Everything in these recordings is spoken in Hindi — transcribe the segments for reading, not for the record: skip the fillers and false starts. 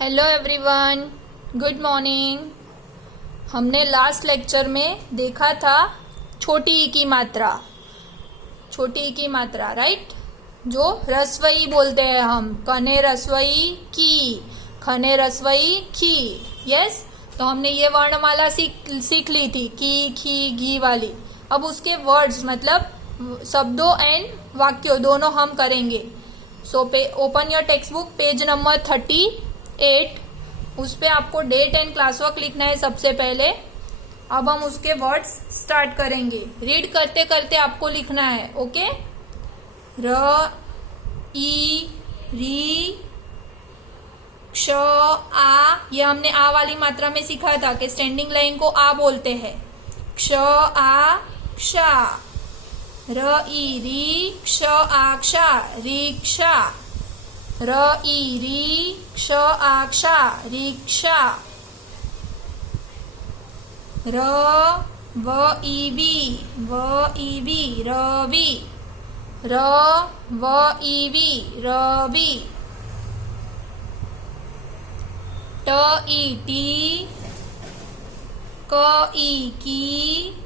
Hello everyone, good morning. हमने लास्ट लेक्चर में देखा था छोटी ई की मात्रा, छोटी ई की मात्रा, राइट, जो रस्वई बोलते हैं हम। कने रस्वई की, खने रस्वई की, यस। तो हमने ये वर्णमाला सीख ली थी, की, खी, घी वाली। अब उसके वर्ड्स मतलब शब्दों एंड वाक्यों दोनों हम करेंगे। So open your text book, page number 38। उस पे आपको डेट एंड क्लास वर्क लिखना है सबसे पहले। अब हम उसके वर्ड्स स्टार्ट करेंगे। रीड करते करते आपको लिखना है, ओके। र, ई, री, क्ष, आ, ये हमने आ वाली मात्रा में सीखा था कि स्टैंडिंग लाइन को आ बोलते हैं। क्ष, आ,क्षा। र, ई, री, क्ष, आ,क्षा, रिक्षा। र, ई, री, क्ष, आ,क्षा, रिक्षा। र, व, ई, वी, रवि। र, व, ई, वी, रवि। ट, ई, टी, क, ई, की,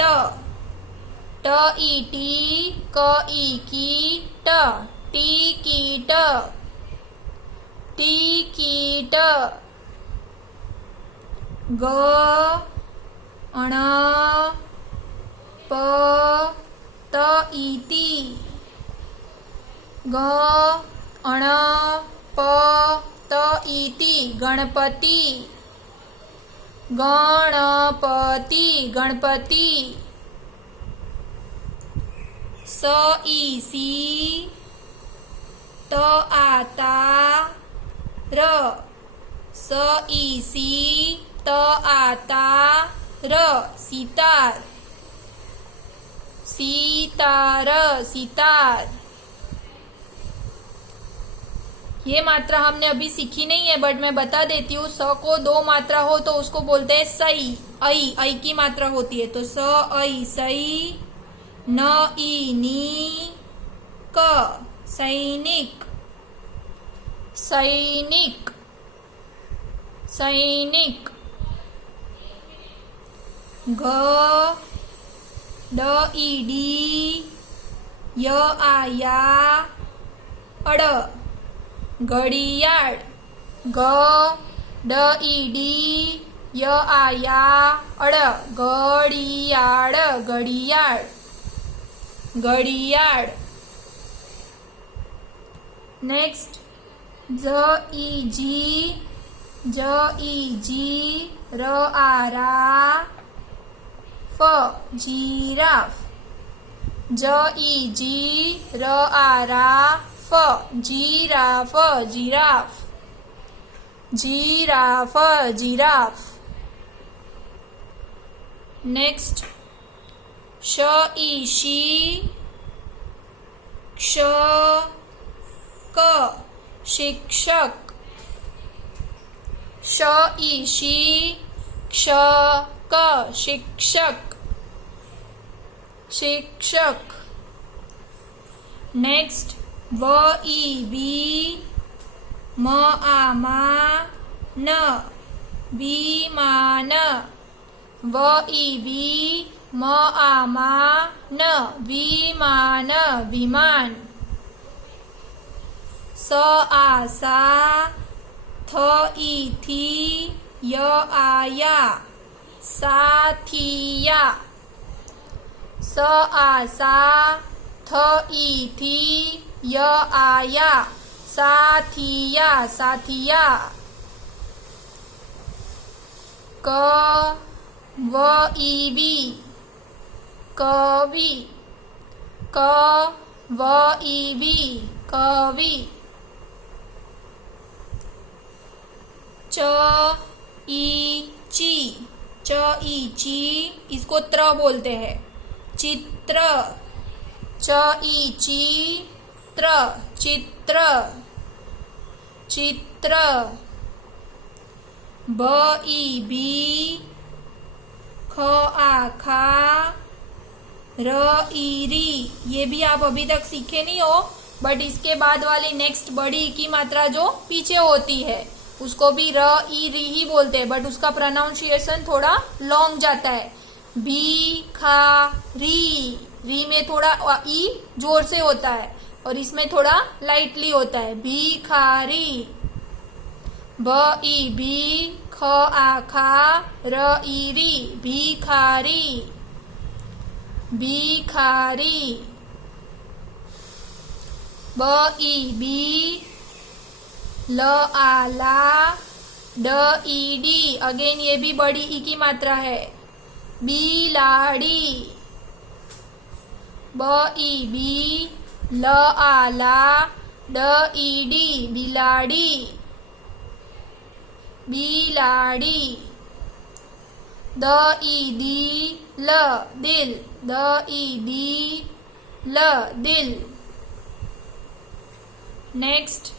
ट। ट, ई, टी, क, ई, की, ट। टी, कीट, टी, कीट। ग, अण, प, त, इति। ग, अण, प, त, इति, गणपति। गणपति, गणपति। स, ई, सी, त, आ, ता, र। स, ई, सी, त, आ, ता, र, सितार। सितार, सितार। ये मात्रा हमने अभी सीखी नहीं है, बट मैं बता देती हूँ। स को दो मात्रा हो तो उसको बोलते हैं सई। ऐ की मात्रा होती है तो स, ऐ, सई। न, ई, नी, क, सैनिक। सैनिक, सैनिक। ग, ड, ई, डी, य, आ, या, अड़, घड़ियाळ। ग, ड, ई, डी, य, आ, या, अड़, घड़ियाळ, घड़ियाळ, घड़ियाळ। नेक्स्ट, ज, ई, जी, ज, ई, जी, र, आ, रा, फ, जिराफ। ज, ई, जी, र, आ, रा, फ, giraffe, giraffe, giraffe, giraffe. Next, श, ई, शी, क्ष, क, शिक्षक। श, ई, शी, क्ष, क, शिक्षक, शिक्षक। नेक्स्ट, व, ई, वी, म, आ, मा, न, विमान। व, ई, वी, म, आ, मा, न, विमान, विमान। स, आ, सा, थ, ई, थी, य, आ, या, साथिया। स, आ, सा, थ, ई, थी, य, आ, या, साथिया, साथिया। क, व, ई, वी, कवि। क, व, ई, वी, कवि। च, ई, ची, च, ई, ची, इसको त्र बोलते हैं, चित्र। च, ई, ची, त्र, चित्र, चित्र। ब, ई, बी, ख, आ, खा, र, ई, री। ये भी आप अभी तक सीखे नहीं हो बट इसके बाद वाली नेक्स्ट बड़ी ई की मात्रा जो पीछे होती है उसको भी र ई री ही बोलते हैं, बट उसका प्रोनाउंसिएशन थोड़ा लॉन्ग जाता है। भी खा री में थोड़ा ई जोर से होता है और इसमें थोड़ा लाइटली होता है। भिखारी। ब ई भी ख आ खा र ई री भिखारी भिखारी। ब ई बी ल आ ला ड ई डी। अगेन ये भी बड़ी ई की मात्रा है। बिलाड़ी। ब ई बी ल आ ला ड ई डी बिलाड़ी बिलाड़ी। द ई दी ल दिल द ई दी ल दिल। नेक्स्ट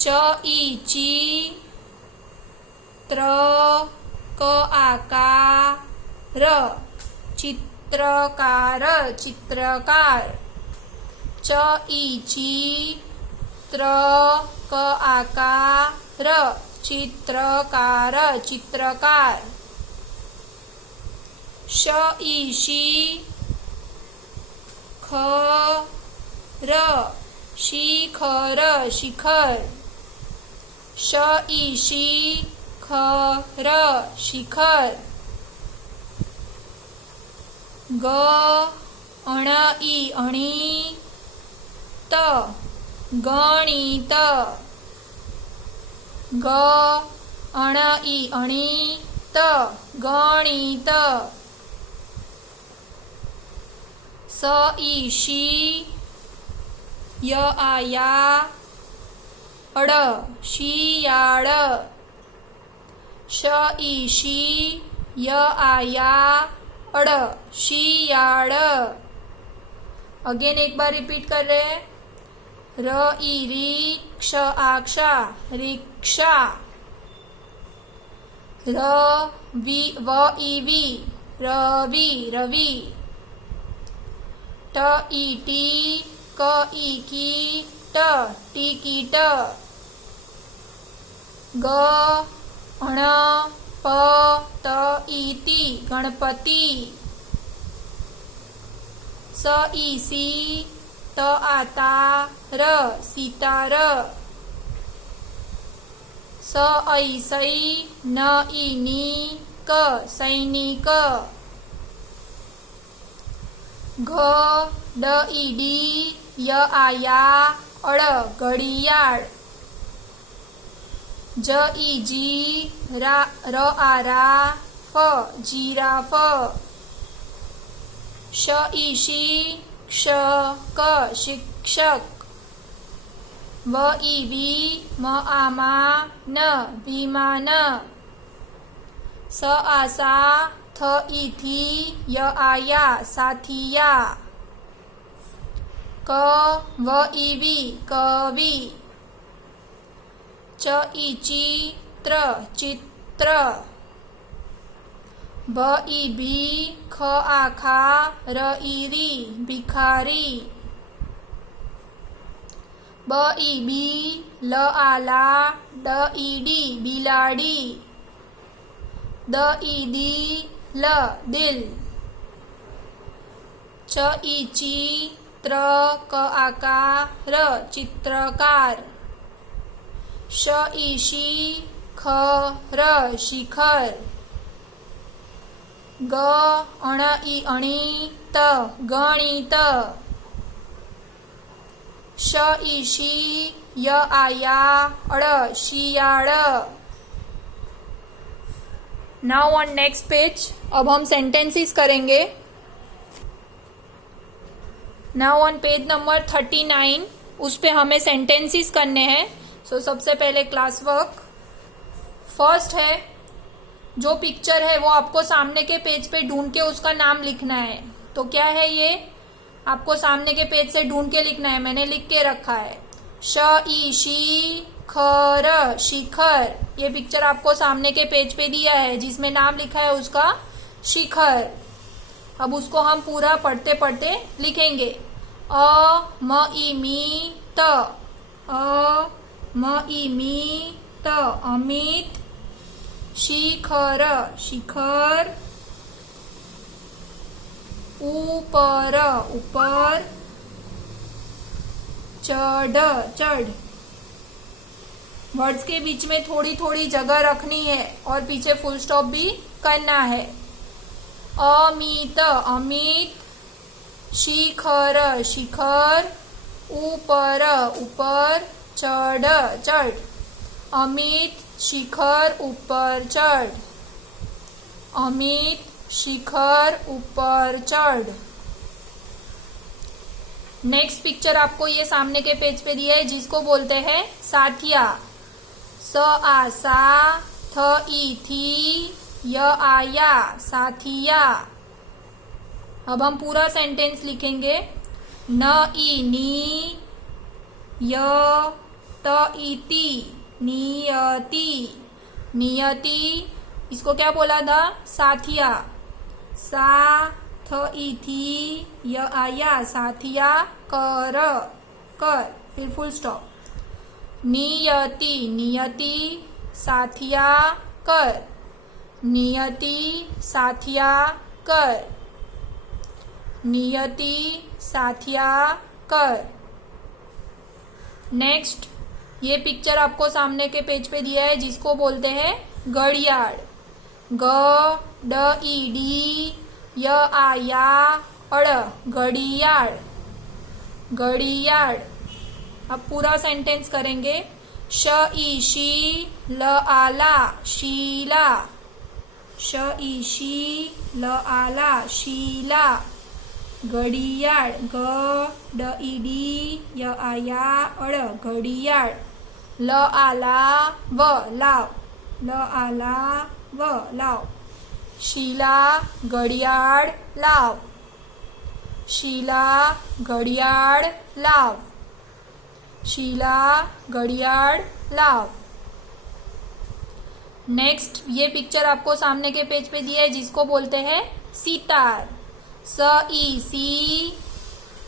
च ई ची त्र क आ का र चित्रकार चित्रकार। च ई ची त्र क आ का र चित्रकार चित्रकार। श ई शी ख र शिखर शिखर। श ई शी ख र शिखर। ग अण ई अणी त गणित ग अण ई अणी त गणित। स ई शी य आ या अड शियाळ श ई शी य आ या अड शियाळ। अगेन एक बार रिपीट कर रहे हैं। र ई री क्ष आक्षा रिक्शा। र वी व ई वी रवि रवि। ट ई टी क ई की ट टिकीट। ग अण प त ई ती गणपति। स ई सी त आ ता र सितार। स ऐ सै न ई नी क सैनिक। घ ड ई डी य आ या अड़ घड़ियाळ। ज ई जी रा र आ रा फ जिराफ। श ई शी क्ष क शिक्षक। व ई वी म आ मा न विमान। स आ सा थ ई थी य आ या साथिया। क व ई वी कवि। च ई ची त्र चित्र। ब ई भी ख आ खा र ई री भिखारी। ब ई बी ल आ ला ड ई डी बिलाड़ी। द ई दी ल दिल। च ई ची त्र क आ का र चित्रकार। श ई शी ख र शिखर। ग अण ई अणी त गणित। श ई शी य आ या अड़ शियाळ। नाउ ऑन नेक्स्ट पेज अब हम सेंटेंसेस करेंगे। नाउ ऑन पेज नंबर 39 उस पे हमें सेंटेंसेस करने हैं। सो सबसे पहले क्लास वर्क फर्स्ट है, जो पिक्चर है वो आपको सामने के पेज पे ढूंढ के उसका नाम लिखना है। तो क्या है ये, आपको सामने के पेज से ढूंढ के लिखना है। मैंने लिख के रखा है श ई शी ख र शिखर। ये पिक्चर आपको सामने के पेज पे दिया है जिसमें नाम लिखा है उसका शिखर। अब उसको हम पूरा पढ़ते पढ़ते लिखेंगे। अमित, अमित, अमित। शिखर, शिखर। ऊपर, ऊपर। चढ़, चढ़। वर्ड्स के बीच में थोड़ी थोड़ी जगह रखनी है और पीछे फुल स्टॉप भी करना है। अमित, अमित। शिखर, शिखर। ऊपर, ऊपर। चढ़, चढ़। अमित शिखर ऊपर चढ़, अमित शिखर ऊपर चढ़। नेक्स्ट पिक्चर आपको ये सामने के पेज पे दिया है जिसको बोलते हैं साथिया। स आ सा, थ ई थी, य आ या, साथिया। अब हम पूरा सेंटेंस लिखेंगे। न ई नी, य त ई ती, नियति, नियति। इसको क्या बोला था? साथिया। सा थ ई थी, य आ या, साथिया। कर, कर, फिर फुल स्टॉप। नियति, नियति, साथिया कर, नियति साथिया कर, नियति साथिया कर। नेक्स्ट ये पिक्चर आपको सामने के पेज पे दिया है जिसको बोलते हैं घड़ियाल। ग ड ई डी, य आ या, अड़, घड़ियाल, घड़ियाल। अब पूरा सेंटेंस करेंगे। श ई शी, ल आ ला, शीला, श ई शी, ल आ ला, शीला। घड़ियाल, ग ड ई डी, य आ या, अड़, घड़ियाल। ल आ ला व, लाव, ल आ ला व, लाव। शीला घड़ियाल लाव, शीला घड़ियाल लाव, शीला घड़ियाल लाव। नेक्स्ट ये पिक्चर आपको सामने के पेज पे दिया है जिसको बोलते हैं सितार। स ई सी,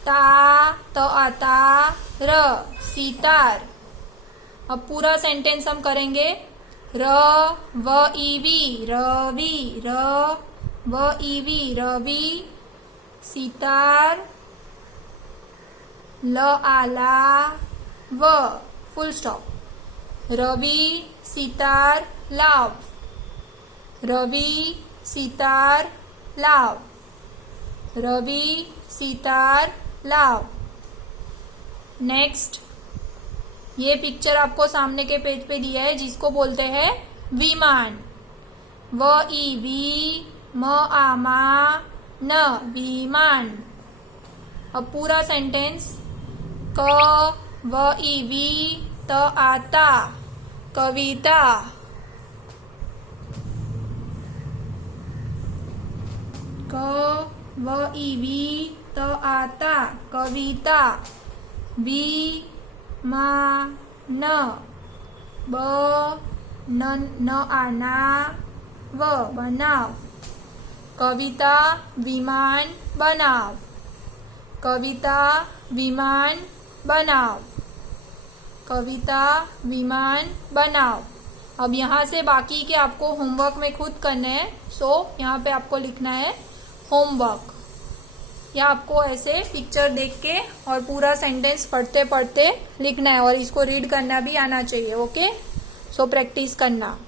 ता त आ ता, र, सितार। अब पूरा सेंटेंस हम करेंगे। र व ई वी, रवि, र व ई वी, रवि, सितार। ल आ ला व, फुल स्टॉप। रवि सितार लाव, रवि सितार लाव, रवि सितार लाव। नेक्स्ट ये पिक्चर आपको सामने के पेज पे दिया है जिसको बोलते हैं विमान। व ई वी, म आ मा, न, विमान। अब पूरा सेंटेंस। क व ई वी, त आ ता, कविता। क व ई वी, त आ ता, कविता। वी मा न, ब न आ ना, व, बनाव। कविता विमान बनाव, कविता विमान बनाव, कविता विमान बनाव। अब यहाँ से बाकी के आपको होमवर्क में खुद करने हैं। सो यहाँ पे आपको लिखना है होमवर्क। या आपको ऐसे पिक्चर देख के और पूरा सेंटेंस पढ़ते पढ़ते लिखना है और इसको रीड करना भी आना चाहिए। ओके, सो प्रैक्टिस करना।